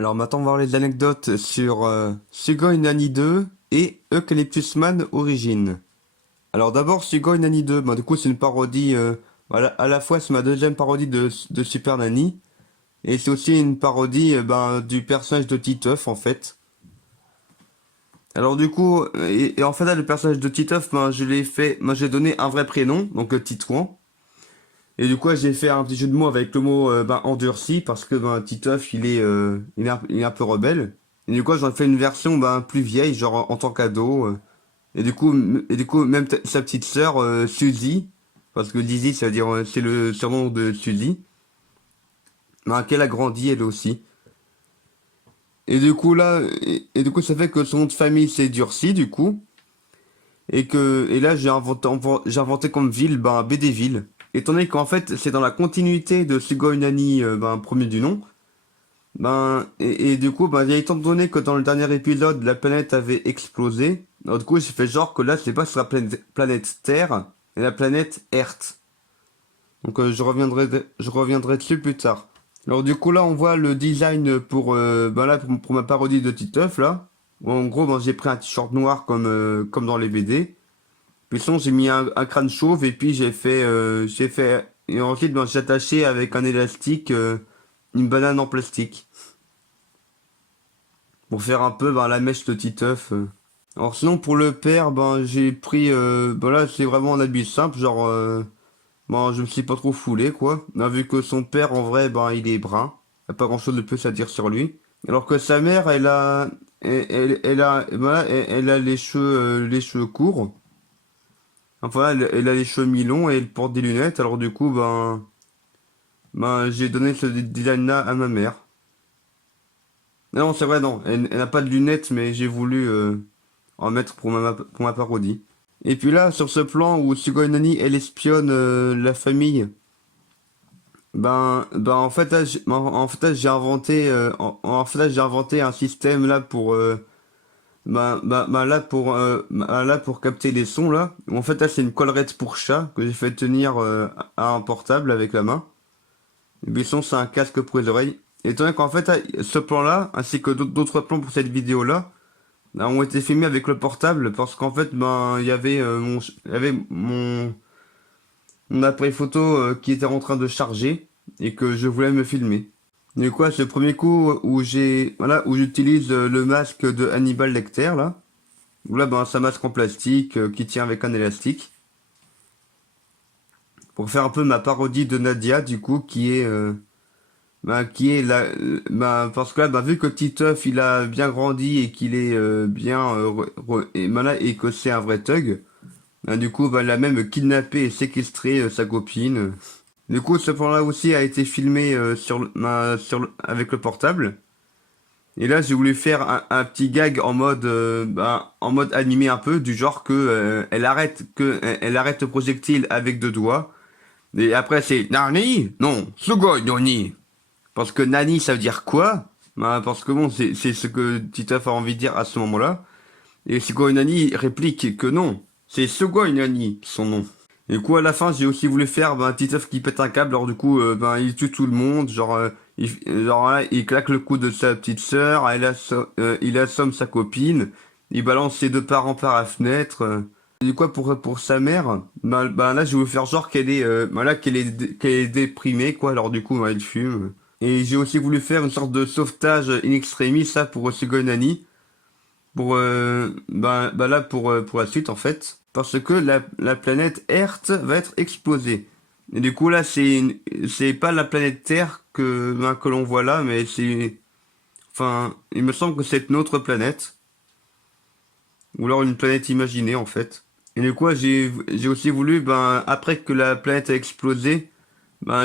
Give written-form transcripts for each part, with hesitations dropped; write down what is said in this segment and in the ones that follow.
Alors maintenant on va voir les anecdotes sur Sugoi Nani 2 et Eucalyptus Man Origin. Alors d'abord Sugoi Nani 2, du coup c'est une parodie, voilà, à la fois c'est ma deuxième parodie de Super Nani, et c'est aussi une parodie du personnage de Titeuf en fait. Alors du coup, et en fait là le personnage de Titeuf, je l'ai fait, j'ai donné un vrai prénom, donc Titouan. Et du coup j'ai fait un petit jeu de mots avec le mot endurci, parce que Titeuf il est un peu rebelle. Et du coup j'en ai fait une version plus vieille, genre en tant qu'ado. Et du coup, même sa petite sœur, Suzy, parce que Dizzy, ça veut dire, c'est le surnom de Suzy, qu'elle a grandi elle aussi. Et du coup, ça fait que son nom de famille s'est durci, du coup, et là, j'ai inventé comme ville, Bédéville. Étant donné qu'en fait, c'est dans la continuité de Sugoi Nani, premier du nom, et du coup, étant donné que dans le dernier épisode, la planète avait explosé, alors, du coup, j'ai fait genre que là, c'est pas sur la planète Terre, mais la planète Earth. Donc, je reviendrai dessus plus tard. Alors, du coup, là, on voit le design pour ma parodie de Titeuf, là. Bon, en gros, j'ai pris un t-shirt noir comme dans les BD. Puis sinon, j'ai mis un crâne chauve et puis et ensuite, j'ai attaché avec un élastique, une banane en plastique. Pour faire un peu la mèche de Titeuf. Alors sinon pour le père, j'ai pris là c'est vraiment un habit simple, genre je me suis pas trop foulé quoi. Vu que son père en vrai il est brun, y a pas grand chose de plus à dire sur lui. Alors que sa mère elle a les cheveux courts. Enfin elle a les cheveux mi-longs et elle porte des lunettes. Alors du coup j'ai donné ce design là à ma mère. Non c'est vrai non, elle n'a pas de lunettes mais j'ai voulu en mettre pour ma parodie. Et puis là, sur ce plan où Sugoi Nani, elle espionne la famille, en fait, là, j'ai inventé, en fait, là, j'ai inventé un système là là pour capter les sons là. En fait, là, c'est une collerette pour chat que j'ai fait tenir à un portable avec la main. Et puis, sinon, c'est un casque pour les oreilles. Et étant donné qu'en fait, là, ce plan-là, ainsi que d'autres plans pour cette vidéo-là, ont été filmés avec le portable parce qu'en fait, il y avait mon appareil photo qui était en train de charger et que je voulais me filmer. Du coup, c'est le premier coup où j'utilise le masque de Hannibal Lecter là. Où là, c'est un masque en plastique qui tient avec un élastique pour faire un peu ma parodie de Nadia du coup qui est la parce que là, vu que Titeuf il a bien grandi et qu'il est bien et que c'est un vrai thug. Du coup, elle a même kidnappé et séquestré sa copine. Du coup, ce plan-là aussi a été filmé avec le portable. Et là, j'ai voulu faire un petit gag en mode animé un peu, du genre elle arrête le projectile avec deux doigts. Et après, c'est Nani? Non, Sugoi Nani. Parce que Nani, ça veut dire quoi? Parce que bon, c'est ce que Titeuf a envie de dire à ce moment-là. Et Sugoi Nani réplique que non, c'est Sugoi Nani, son nom. Et du coup, à la fin, j'ai aussi voulu faire un Titeuf qui pète un câble, alors du coup, il tue tout le monde, il claque le cou de sa petite sœur, il assomme sa copine, il balance ses deux parents par la fenêtre. Et du coup, pour sa mère, là, je vais vous faire genre qu'elle est déprimée, quoi, alors du coup, il fume. Et j'ai aussi voulu faire une sorte de sauvetage in extremis, ça, pour Sugoi Nani là pour la suite en fait parce que la planète Earth va être explosée et du coup là c'est pas la planète Terre que l'on voit là mais il me semble que c'est une autre planète ou alors une planète imaginée en fait. Et du coup j'ai aussi voulu après que la planète a explosé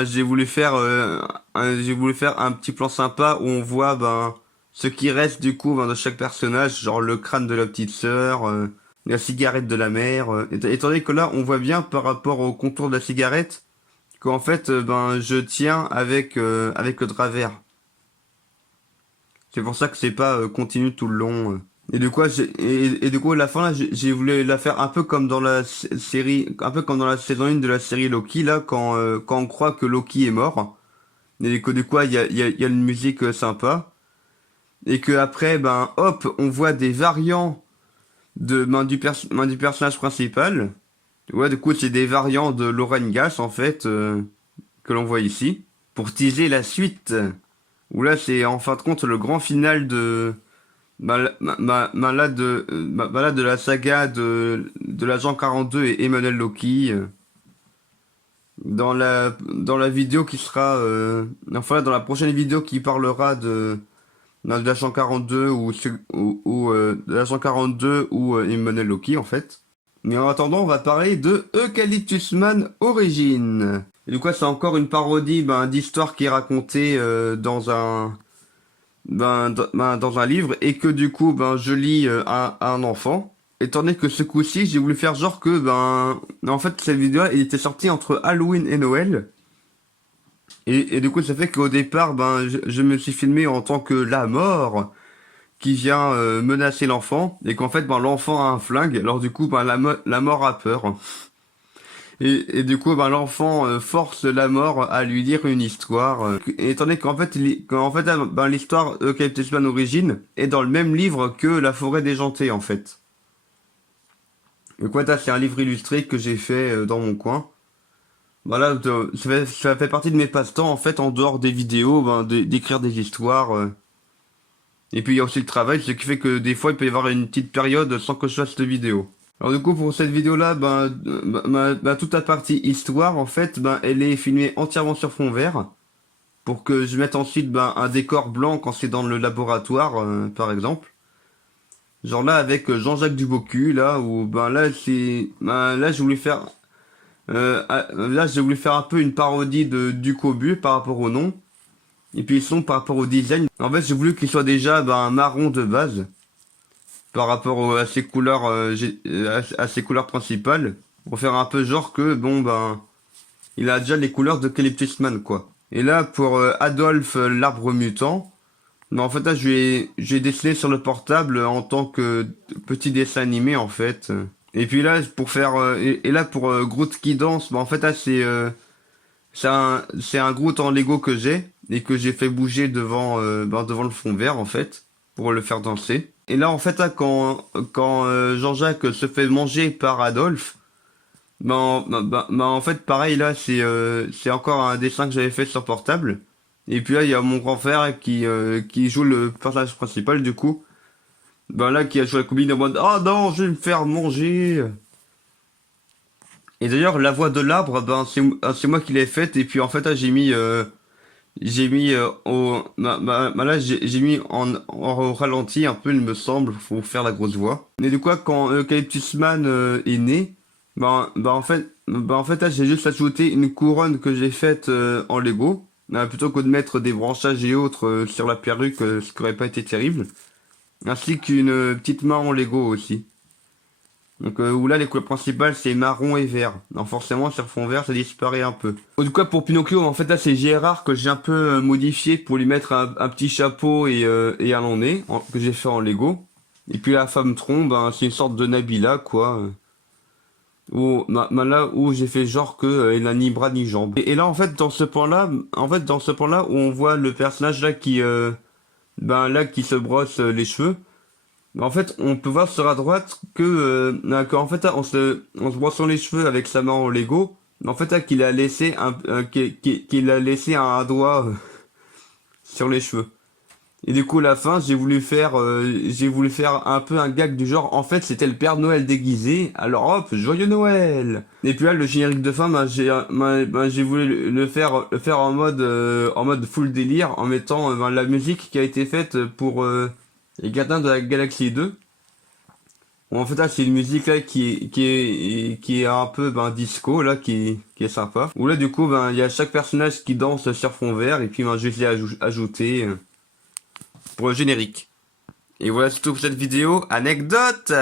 j'ai voulu faire un petit plan sympa où on voit ce qui reste du coup de chaque personnage, genre le crâne de la petite sœur, la cigarette de la mère. Étant donné que là on voit bien par rapport au contour de la cigarette qu'en fait je tiens avec le drap vert. C'est pour ça que c'est pas continu tout le long. Et du coup, et du coup, à la fin, là, j'ai voulu la faire un peu comme dans la série, un peu comme dans la saison 1 de la série Loki, là, quand on croit que Loki est mort. Et que du coup, il y a une musique sympa. et que après, ben, hop, on voit des variants du personnage principal. Ouais, du coup, c'est des variants de Lauren Gass, en fait, que l'on voit ici, pour teaser la suite. Où là, c'est en fin de compte le grand final de, là, de la saga de l'agent 42 et Emmanuel Loki. Dans la vidéo qui sera, enfin, là, dans la prochaine vidéo qui parlera de l'agent 42 de l'agent 42 ou Emmanuel Loki, en fait. Mais en attendant, on va parler de Eucalyptus Man Origin. Et du coup, c'est encore une parodie d'histoire qui est racontée dans un livre et que du coup, je lis à un enfant. Étant donné que ce coup-ci, j'ai voulu faire genre que, en fait, cette vidéo-là, elle était sortie entre Halloween et Noël. Et du coup, ça fait qu'au départ, je me suis filmé en tant que la mort qui vient menacer l'enfant et qu'en fait l'enfant a un flingue, alors du coup la mort a peur et du coup l'enfant force la mort à lui lire une histoire étant donné l'histoire Eucalyptus Man Origin est dans le même livre que La Forêt déjantée en fait. Et quoi, c'est un livre illustré que j'ai fait dans mon coin. Voilà, ça fait partie de mes passe-temps en fait en dehors des vidéos, d'écrire des histoires. Et puis il y a aussi le travail, ce qui fait que des fois il peut y avoir une petite période sans que je fasse de vidéo. Alors du coup pour cette vidéo là, toute la partie histoire en fait, elle est filmée entièrement sur fond vert. Pour que je mette ensuite un décor blanc quand c'est dans le laboratoire par exemple. Genre là avec Jean-Jacques Dubocu là où là c'est là j'ai voulu faire un peu une parodie de Ducobu par rapport au nom. Et puis ils sont par rapport au design. En fait, j'ai voulu qu'il soit déjà marron de base par rapport à ses couleurs à ses couleurs principales pour faire un peu genre que il a déjà les couleurs de Calyptus Man quoi. Et là pour Adolphe l'arbre mutant, en fait là j'ai dessiné sur le portable en tant que petit dessin animé en fait. Et puis là pour faire et là pour Groot qui danse, en fait là c'est un Groot en Lego que j'ai et que j'ai fait bouger devant le fond vert en fait pour le faire danser. Et là en fait là, quand Jean-Jacques se fait manger par Adolphe, en fait pareil là c'est encore un dessin que j'avais fait sur portable. Et puis là il y a mon grand frère qui joue le personnage principal du coup. Là qui a joué la combine en mode ah non je vais me faire manger. Et d'ailleurs la voix de l'arbre c'est moi qui l'ai faite et puis en fait là j'ai mis là j'ai mis au ralenti un peu il me semble pour faire la grosse voix. Mais du coup quand Eucalyptus Man est né, en fait là j'ai juste ajouté une couronne que j'ai faite en Lego. Plutôt que de mettre des branchages et autres sur la perruque, ce qui aurait pas été terrible. Ainsi qu'une petite main en Lego aussi. Donc où là les couleurs principales c'est marron et vert. Donc forcément sur fond vert ça disparaît un peu. Du coup pour Pinocchio en fait là c'est Gérard que j'ai un peu modifié pour lui mettre un petit chapeau et un long nez que j'ai fait en Lego. Et puis la femme tronc c'est une sorte de Nabila quoi. Là où j'ai fait genre que il n'a ni bras ni jambes. Et là en fait dans ce point là où on voit le personnage là là qui se brosse les cheveux. En fait, on peut voir sur la droite qu'en fait, en se brossant les cheveux avec sa main en Lego, en fait, là, qu'il a laissé un doigt sur les cheveux. Et du coup, à la fin, j'ai voulu faire un peu un gag du genre, en fait, c'était le Père Noël déguisé, alors hop, joyeux Noël! Et puis là, le générique de fin, j'ai voulu le faire en mode full délire, en mettant la musique qui a été faite pour les Gardiens de la Galaxie 2. Bon, en fait là c'est une musique là qui est un peu disco là qui est sympa. Où là du coup il y a chaque personnage qui danse sur fond vert et puis je les ai ajoutés pour le générique. Et voilà c'est tout pour cette vidéo. Anecdote!